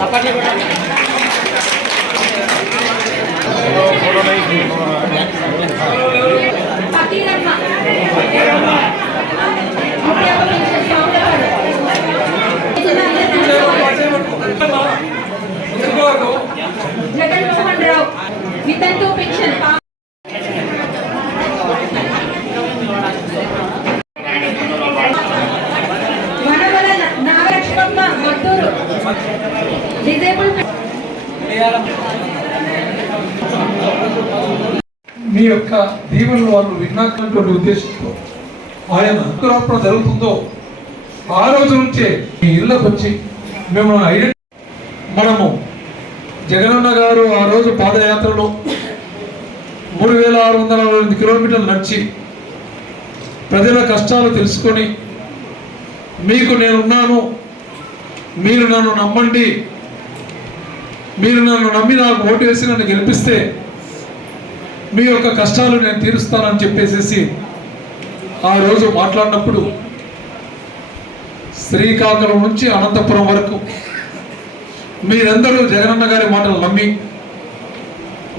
ఫకీరమ్మ మీ యొక్క దీవెనలు వాళ్ళు విన్నాకటువంటి ఉద్దేశంతో ఆయన అంకురార్పణ జరుగుతుందో ఆ రోజు నుంచే మీ ఇళ్ళకు వచ్చి మిమ్మల్ని ఐడెంటి మనము జగనన్న గారు ఆ రోజు పాదయాత్రలో మూడు వేల ఆరు వందల నలభై ఎనిమిది కిలోమీటర్లు నడిచి ప్రజల కష్టాలు తెలుసుకొని మీకు నేనున్నాను మీరు నన్ను నమ్మండి మీరు నన్ను నమ్మి నాకు ఓటు వేసి నన్ను గెలిపిస్తే మీ యొక్క కష్టాలు నేను తీరుస్తానని చెప్పేసేసి ఆ రోజు మాట్లాడినప్పుడు శ్రీకాకుళం నుంచి అనంతపురం వరకు మీరందరూ జగనన్న గారి మాటలు నమ్మి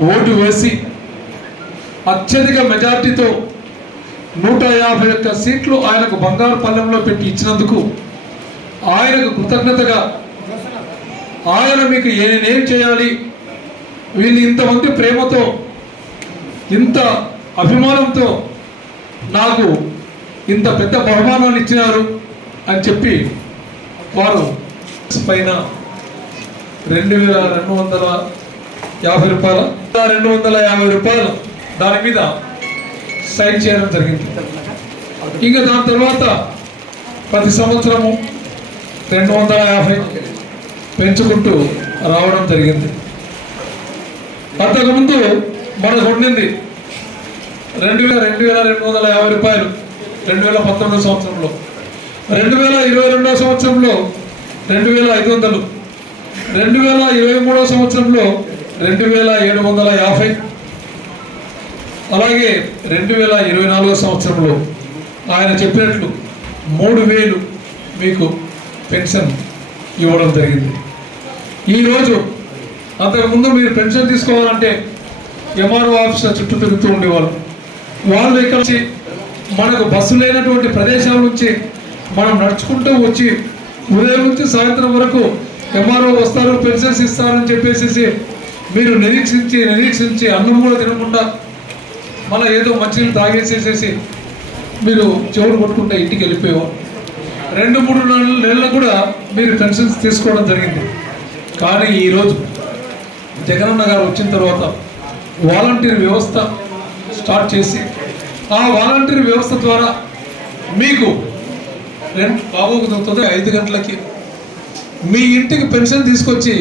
ఓటు వేసి అత్యధిక మెజార్టీతో నూట యాభై ఒక్క సీట్లు ఆయనకు బంగారు పల్లెంలో పెట్టి ఇచ్చినందుకు ఆయనకు కృతజ్ఞతగా ఆయన మీకు నేనేం చేయాలి? వీళ్ళు ఇంతమంది ప్రేమతో ఇంత అభిమానంతో నాకు ఇంత పెద్ద బహుమానాన్ని ఇచ్చినారు అని చెప్పి వారు పైన రెండు వేల రెండు వందల యాభై రూపాయల రెండు వందల యాభై రూపాయలు దాని మీద సైన్ చేయడం జరిగింది. ఇంకా దాని తర్వాత ప్రతి సంవత్సరము రెండు వందల యాభై. పెంచుకుంటూ రావడం జరిగింది. అంతకుముందు మనకు ఉండింది రెండు వేల రెండు వేల రెండు వందల యాభై రూపాయలు రెండు వేల పంతొమ్మిదో సంవత్సరంలో. రెండు వేల ఇరవై రెండో సంవత్సరంలో రెండు వేల ఐదు వందలు రెండు వేల ఇరవై మూడో సంవత్సరంలో రెండు వేల ఏడు వందల యాభై. అలాగే రెండు వేల ఇరవై నాలుగో సంవత్సరంలో ఆయన చెప్పినట్లు మూడు వేలు మీకు పెన్షన్ ఇవ్వడం జరిగింది. ఈరోజు అంతకుముందు మీరు పెన్షన్ తీసుకోవాలంటే ఎంఆర్ఓ ఆఫీసుల చుట్టూ తిరుగుతూ ఉండేవాళ్ళు. వాళ్ళు ఇక్కడ నుంచి మనకు బస్సు లేనటువంటి ప్రదేశాల నుంచి మనం నడుచుకుంటూ వచ్చి ఉదయం నుంచి సాయంత్రం వరకు ఎంఆర్ఓ వస్తారు పెన్షన్స్ ఇస్తారని చెప్పేసి మీరు నిరీక్షించి నిరీక్షించి అన్నం కూడా తినకుండా మళ్ళీ ఏదో మంచినీళ్ళు తాగేసేసేసి మీరు చెవులు కొట్టుకుంటే ఇంటికి వెళ్ళిపోయేవారు రెండు మూడు నెలల నెలలు కూడా మీరు పెన్షన్స్ తీసుకోవడం జరిగింది. కానీ ఈరోజు జగనన్న గారు వచ్చిన తర్వాత వాలంటీర్ వ్యవస్థ స్టార్ట్ చేసి ఆ వాలంటీర్ వ్యవస్థ ద్వారా మీకు రెండు బాగోగుతుంది ఐదు గంటలకి మీ ఇంటికి పెన్షన్ తీసుకొచ్చి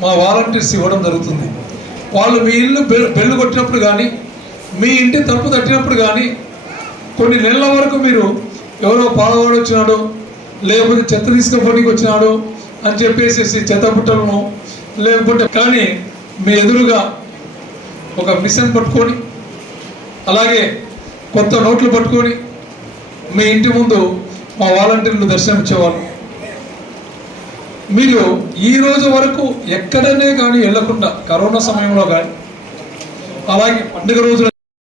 మా వాలంటీర్స్ ఇవ్వడం జరుగుతుంది. వాళ్ళు మీ ఇల్లు బెల్లు కొట్టినప్పుడు కానీ మీ ఇంటి తలుపు తట్టినప్పుడు కానీ కొన్ని నెలల వరకు మీరు ఎవరో పాలవాడు వచ్చినాడో లేకపోతే చెత్త తీసుకుపోనికి వచ్చినాడో అని చెప్పేసి చెత్తబుట్టలను లేకపోతే కానీ మీ ఎదురుగా ఒక మిషన్ పట్టుకొని అలాగే కొత్త నోట్లు పట్టుకొని మీ ఇంటి ముందు మా వాలంటీర్లు దర్శనం మీరు ఈ రోజు వరకు ఎక్కడనే కానీ వెళ్ళకుండా కరోనా సమయంలో కానీ అలాగే పండుగ రోజుల